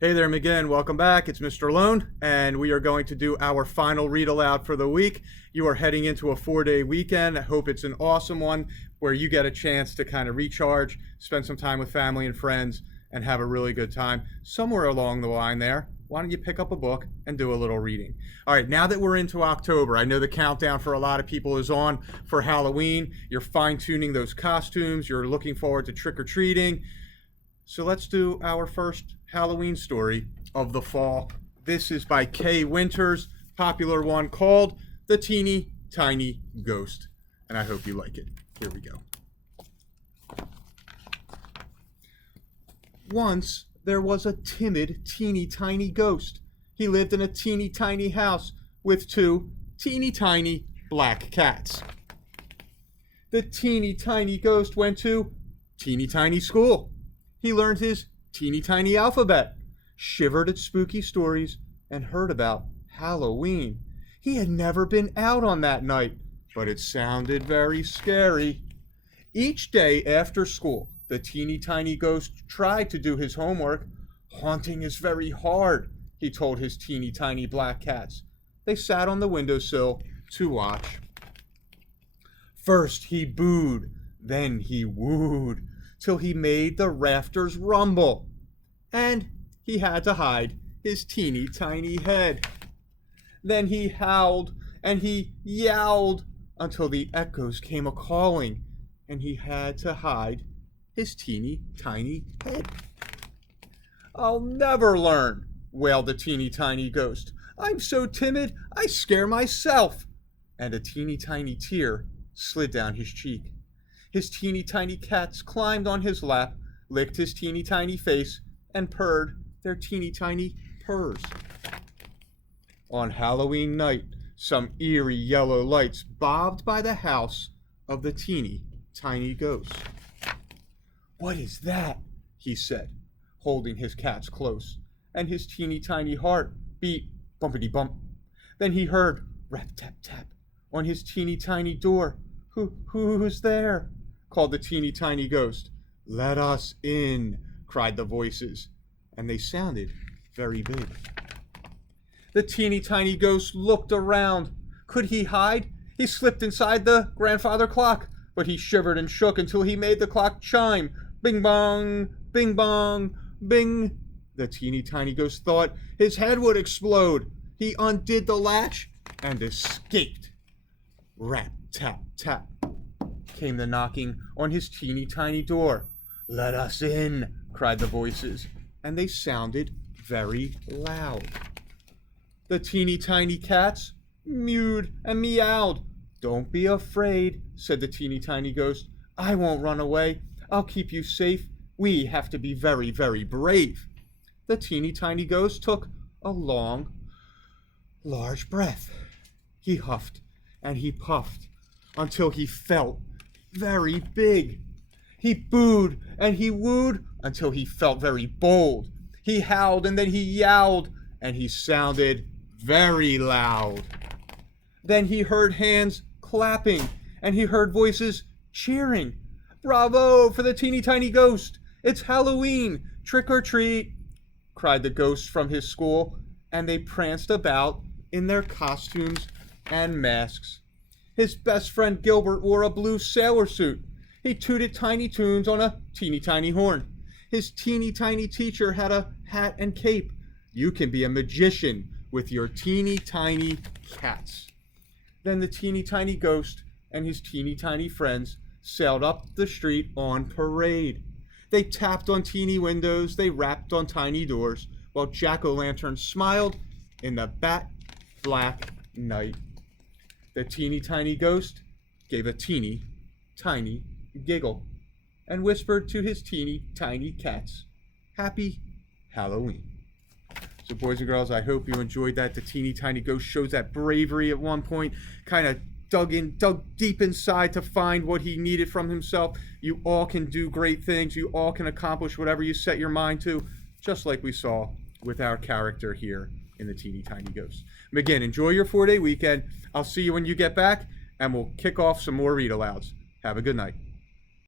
Hey there, again. Welcome back. It's Mr. Lohn, and we are going to do our final read aloud for the week. You are heading into a 4-day weekend. I hope it's an awesome one where you get a chance to kind of recharge, spend some time with family and friends, and have a really good time. Somewhere along the line there, why don't you pick up a book and do a little reading? All right, now that we're into October, I know the countdown for a lot of people is on for Halloween. You're fine-tuning those costumes. You're looking forward to trick-or-treating. So let's do our first Halloween story of the fall. This is by Kay Winters, popular one called The Teeny Tiny Ghost. And I hope you like it. Here we go. Once there was a timid, teeny tiny ghost. He lived in a teeny tiny house with two teeny tiny black cats. The teeny tiny ghost went to teeny tiny school. He learned his teeny tiny alphabet, shivered at spooky stories, and heard about Halloween. He had never been out on that night, but it sounded very scary. Each day after school, the teeny tiny ghost tried to do his homework. Haunting is very hard, he told his teeny tiny black cats. They sat on the windowsill to watch. First he booed, then he wooed, till he made the rafters rumble, and he had to hide his teeny tiny head. Then he howled and he yowled until the echoes came a-calling, and he had to hide his teeny tiny head. I'll never learn, wailed the teeny tiny ghost. I'm so timid, I scare myself. And a teeny tiny tear slid down his cheek. His teeny tiny cats climbed on his lap, licked his teeny tiny face, and purred their teeny tiny purrs. On Halloween night, some eerie yellow lights bobbed by the house of the teeny tiny ghost. What is that? He said, holding his cats close, and his teeny tiny heart beat bumpity bump. Then he heard rap tap tap on his teeny tiny door. Who's there? Called the teeny tiny ghost. Let us in, cried the voices, and they sounded very big. The teeny tiny ghost looked around. Could he hide? He slipped inside the grandfather clock, but he shivered and shook until he made the clock chime. Bing bong, bing bong, bing. The teeny tiny ghost thought his head would explode. He undid the latch and escaped. Rap tap tap came the knocking on his teeny tiny door. Let us in, cried the voices, and they sounded very loud. The teeny tiny cats mewed and meowed. Don't be afraid, said the teeny tiny ghost. I won't run away. I'll keep you safe. We have to be very, very brave. The teeny tiny ghost took a long, large breath. He huffed and he puffed until he felt very big. He booed and he wooed until he felt very bold. He howled and then he yowled and he sounded very loud. Then he heard hands clapping and he heard voices cheering. Bravo for the teeny tiny ghost! It's Halloween! Trick or treat! Cried the ghosts from his school, and they pranced about in their costumes and masks. His best friend Gilbert wore a blue sailor suit. He tooted tiny tunes on a teeny tiny horn. His teeny tiny teacher had a hat and cape. You can be a magician with your teeny tiny cats. Then the teeny tiny ghost and his teeny tiny friends sailed up the street on parade. They tapped on teeny windows, they rapped on tiny doors, while jack-o'-lanterns smiled in the bat-black night. The teeny tiny ghost gave a teeny tiny giggle and whispered to his teeny tiny cats, Happy Halloween. So boys and girls, I hope you enjoyed that. The teeny tiny ghost shows that bravery at one point, kind of dug deep inside to find what he needed from himself. You all can do great things. You all can accomplish whatever you set your mind to, just like we saw with our character here in the teeny tiny ghost. Again, enjoy your 4-day weekend. I'll see you when you get back, and we'll kick off some more read alouds. Have a good night.